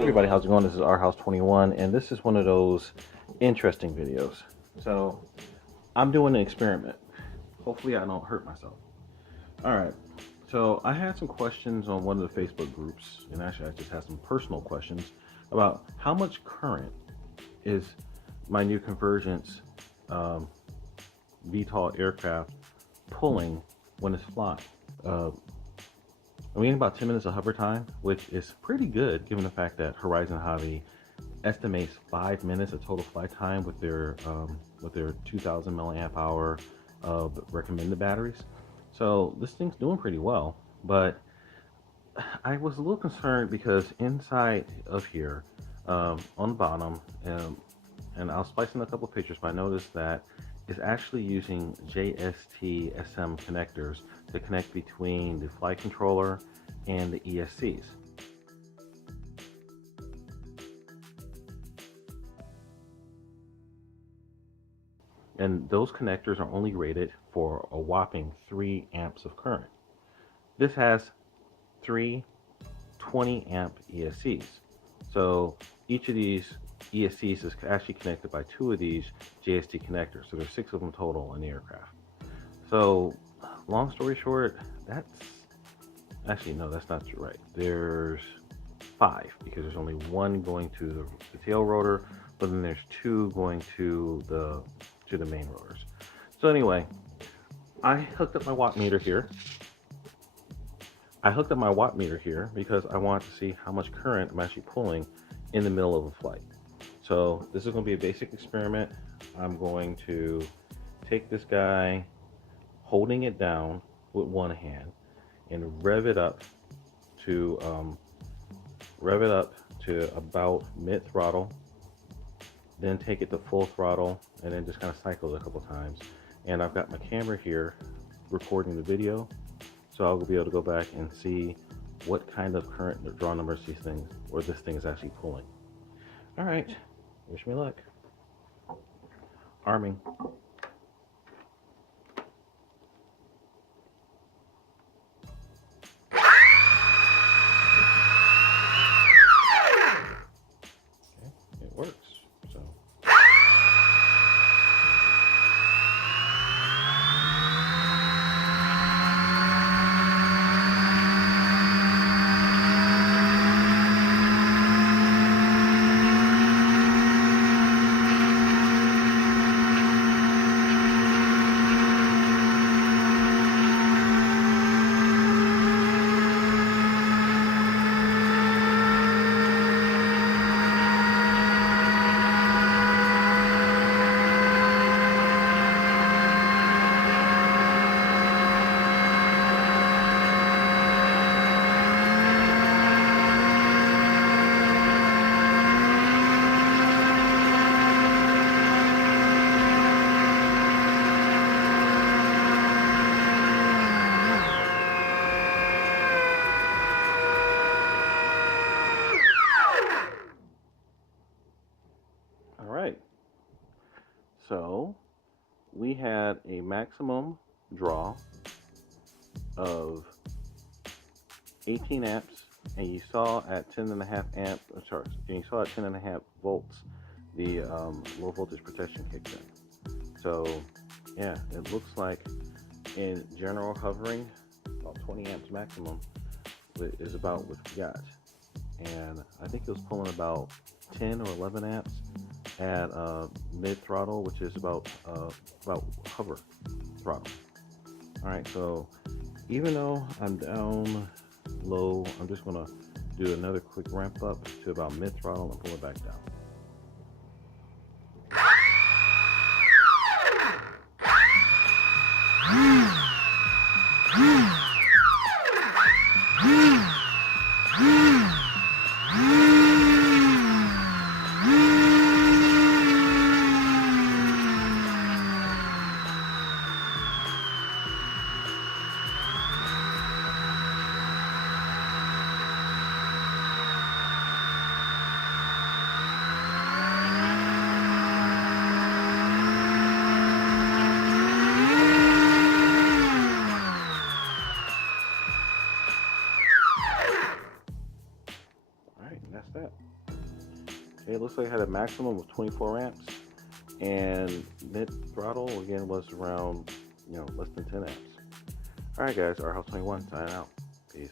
Everybody, how's it going? This is Our House 21, and this is one of those interesting videos. So, I'm doing an experiment. Hopefully I don't hurt myself. Alright, so I had some questions on one of the Facebook groups, and actually I just had some personal questions about how much current is my new Convergence VTOL aircraft pulling when it's flying. I'm getting about 10 minutes of hover time, which is pretty good given the fact that Horizon Hobby estimates 5 minutes of total flight time with their 2000 milliamp hour of recommended batteries. So this thing's doing pretty well, but I was a little concerned because inside of here, on the bottom, and I'll splice in a couple of pictures, but I noticed that it's actually using JST SM connectors to connect between the flight controller and the ESCs. And those connectors are only rated for a whopping 3 amps of current. This has 3 20 amp ESCs. So each of these ESCs is actually connected by 2 of these JST connectors. So there's 6 of them total in the aircraft. So long story short, that's not right. There's 5 because there's only 1 going to the tail rotor, but then there's 2 going to the main rotors. So anyway, I hooked up my watt meter here. Because I want to see how much current I'm actually pulling in the middle of a flight. So this is going to be a basic experiment. I'm going to take this guy, holding it down with one hand, and rev it up to about mid throttle, then take it to full throttle, and then just kind of cycle it a couple times. And I've got my camera here recording the video, so I'll be able to go back and see what kind of current draw numbers this thing is actually pulling. All right, wish me luck. Arming. It works. So So we had a maximum draw of 18 amps, and you saw at 10.5 volts, the low voltage protection kicked in. So yeah, it looks like in general hovering, about 20 amps maximum is about what we got. And I think it was pulling about 10 or 11 amps at mid throttle, which is about hover throttle. All right, so even though I'm down low, I'm just gonna do another quick ramp up to about mid throttle and pull it back down. And that's that. Okay, it looks like I had a maximum of 24 amps, and mid throttle again was around, less than 10 amps. All right, guys, our House 21 signing out. Peace.